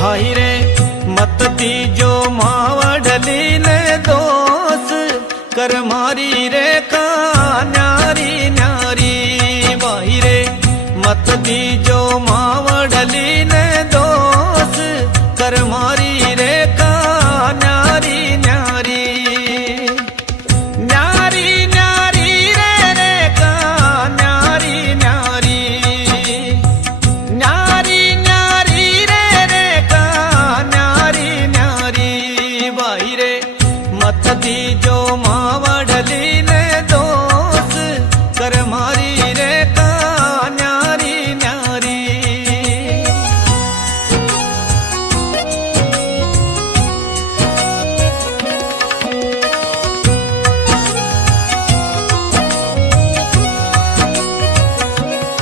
भाई रे मत दीजो मावड़ली ने दोष कर मारी रे का न्यारी न्यारी। भाई रे मत दीजो